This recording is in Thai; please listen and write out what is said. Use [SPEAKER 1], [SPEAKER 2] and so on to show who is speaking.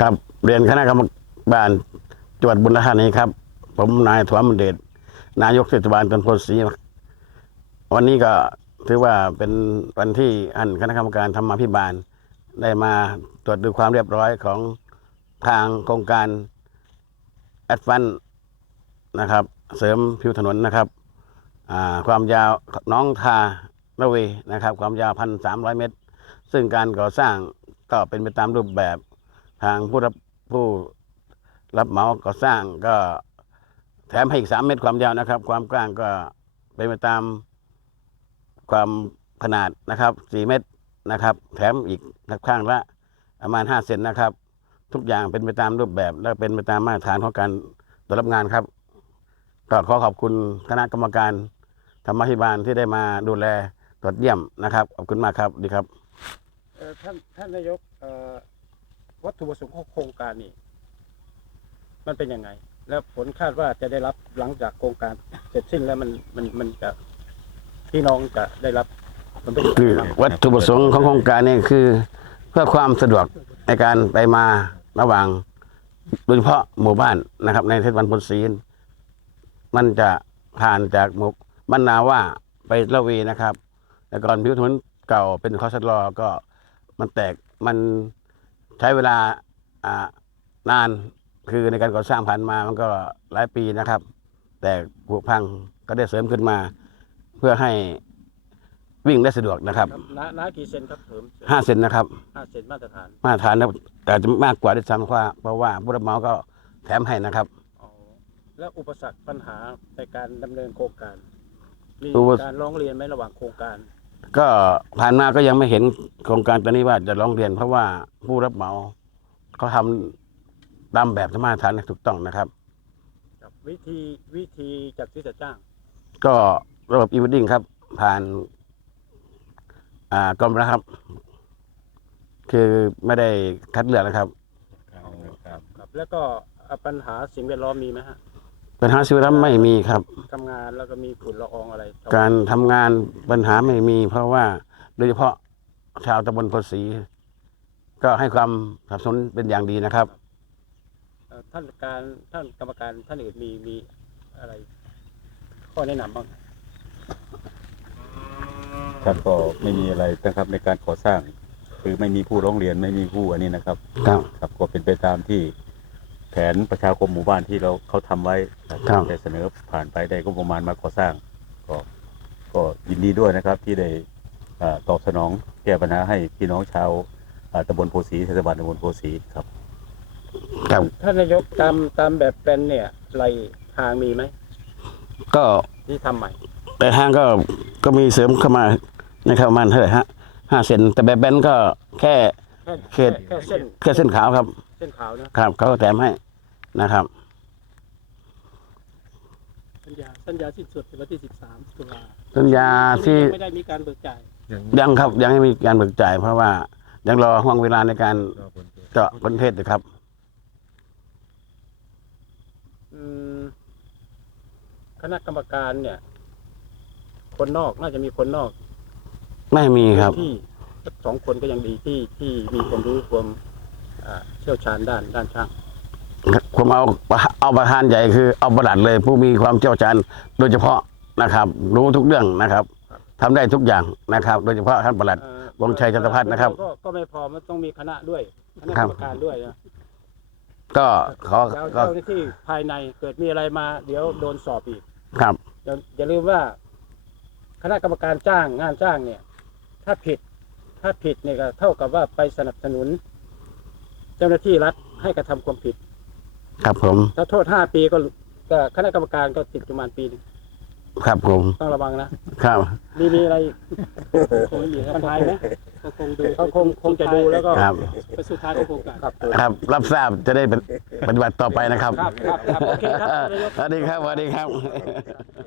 [SPEAKER 1] ครับเรียนคณะกรรมการจังหวัดบุรีรัมย์ครับผมนายถวายมนเดชนายกเทศบาลตำบลโพสีวันนี้ก็ถือว่าเป็นวันที่คณะกรรมการธรรมาภิบาลได้มาตรวจดูความเรียบร้อยของทางโครงการแอดฟันนะครับเสริมผิวถนนนะครับความยาวน้องทาระเวนะครับความยาว 1,300 เมตรซึ่งการก่อสร้างก็เป็นไปตามรูปแบบทางผู้รับเหมาก่อสร้างก็แถมให้อีก3 เมตรความยาวนะครับความกว้างก็เป็นไปตามความขนาดนะครับ4 เมตรนะครับแถมอีกข้างละประมาณ5 เซนนะครับทุกอย่างเป็นไปตามรูปแบบและเป็นไปตามมาตรฐานของการตรวจรับงานครับก็ขอขอบคุณคณะกรรมการธรรมาภิบาลที่ได้มาดูแลตรวจเยี่ยมนะครับขอบคุณมากครับดีครับ
[SPEAKER 2] ท่านนายกวัตถุประสงค์ของโครงการนี้มันเป็นยังไงแล้วผลคาดว่าจะได้รับหลังจากโครงการเสร็จสิ้นแล้วมันจะพี่น้องจะได้รับ
[SPEAKER 1] คือวัตถุประสงค์ของโครงการนี้คือเพื่อความสะดวกในการไปมาระหว่างโดยเฉพาะหมู่บ้านนะครับในเทศบาลโพสีมันจะผ่านจากหมู่บ้านนาว่าไปละเวนะครับแต่ก่อนผิวถนนเก่าเป็นคอสลอก็มันแตกมันใช้เวลานานคือในการก่อสร้างผ่านมามันก็หลายปีนะครับแต่ผุพังก็ได้เสริมขึ้นมาเพื่อให้วิ่งได้สะดวกนะครับ
[SPEAKER 2] น้ากี่เซนครับเสริม
[SPEAKER 1] 5 เซนนะครับ
[SPEAKER 2] 5 เซนมาตรฐาน
[SPEAKER 1] นะแต่จะมากกว่าด้วยซ้ำเพราะว่าผู้รับเหมาก็แถมให้นะครับ
[SPEAKER 2] แล้วอุปสรรคปัญหาในการดำเนินโครงการมีการร้องเรียนไหมระหว่างโครงการ
[SPEAKER 1] ก็ผ่านมาก็ยังไม่เห็นโครงการตัวนี้ว่าจะร้องเรียนเพราะว่าผู้รับเหมาเขาทำตามแบบมาตรฐานถูกต้องนะครับ
[SPEAKER 2] วิธีจัดซื้อจัดจ้าง
[SPEAKER 1] ก็ระบบอีเวนติ้งครับผ่านกรมนะครับคือไม่ได้คัดเลือกนะครับ
[SPEAKER 2] แล้วก็ปัญหาสิ่งแวดล้อมมีไหมฮะ
[SPEAKER 1] ปัญหาสิ่งแวดล้อมไม่มีครับ
[SPEAKER 2] ทำงานแล้วก็มีฝุ่นละอองอะไร
[SPEAKER 1] การทำงานปัญหาไม่มีเพราะว่าโดยเฉพาะชาวตำบลโพสีก็ให้ความสนับสนุนเป็นอย่างดีนะครับ
[SPEAKER 2] ท่านกรรมการท่านอื่นมีอะไรข้อแนะนำบ้าง
[SPEAKER 3] ครับก็ไม่มีอะไรนะครับในการก่อสร้างคือไม่มีผู้ร้องเรียนไม่มีผู้อันนี้นะครับครับก็เป็นไปตามที่แผนประชาคมหมู่บ้านที่เขาทำไว้ได้เสนอผ่านไปได้ก็ประมาณมาก่อสร้างก็ยินดีด้วยนะครับที่ได้ตอบสนองแก้ปัญหาให้พี่น้องชาวตำบลโพสีเทศบาลตำบลโพสีครับ
[SPEAKER 2] ท่านนายกตามแบบแปลนเนี่ยไรทางมีไหม
[SPEAKER 1] ก็
[SPEAKER 2] ที่ทำใหม่
[SPEAKER 1] แต่ทางก็มีเสริมเข้ามาในประมาณเท่าไหร่ฮะ5 เซนแต่แบบแบนก็แค่เส้นขาวครับ
[SPEAKER 2] เส้นขาวนะครับ
[SPEAKER 1] เขาแถมให้นะครับ
[SPEAKER 2] สัญญาสิ้นสุดวันที่13 ตุลา
[SPEAKER 1] สัญญาที่
[SPEAKER 2] ไม่ได้มีการเบิกจ่าย
[SPEAKER 1] ยังครับยังไม่มีการเบิกจ่ายเพราะว่ายังรอห่วงเวลาในการเจาะผลเพชรนะครับ
[SPEAKER 2] คณะกรรมการเนี่ยคนนอกน่าจะมีคนนอก
[SPEAKER 1] ไม่มีครับ
[SPEAKER 2] ที่2 คนก็ยังดีที่มีความรู้ความเชี่ยวชาญด้านช่าง
[SPEAKER 1] ผมเอาประธานใหญ่คือเอาประหลัดเลยผู้มีความเชี่ยวชาญโดยเฉพาะนะครับรู้ทุกเรื่องนะครับทำได้ทุกอย่างนะครับโดยเฉพาะท่านประหลัดวงชัยจันทพัฒน์นะครับ
[SPEAKER 2] ก็ไม่พอมันต้องมีคณะด้วยคณะกรรมการด้วยนะ
[SPEAKER 1] ก็
[SPEAKER 2] เจ้าหน้าที่ภายในเกิดมีอะไรมาเดี๋ยวโดนสอบอีก
[SPEAKER 1] ครับ
[SPEAKER 2] อย่าลืมว่าคณะกรรมการงานจ้างเนี่ยถ้าผิดเนี่ยก็เท่ากับว่าไปสนับสนุนเจ้าหน้าที่รัฐให้กระทำความผิด
[SPEAKER 1] ครับผม
[SPEAKER 2] ถ้าโทษ5 ปีก็คณะกรรมการก็ติดประมาณปีนึง
[SPEAKER 1] ครับผม
[SPEAKER 2] ต้องระวังนะครับมีอะไรคงมีปัญหาไหมเขาคงจะดูแล้วก็ไปสุดท้ายของโครงการ
[SPEAKER 1] ครับรับทราบจะได้ปฏิบัติต่อไปนะครับ
[SPEAKER 2] ครับโอเคครับ
[SPEAKER 1] สวัสดีครับ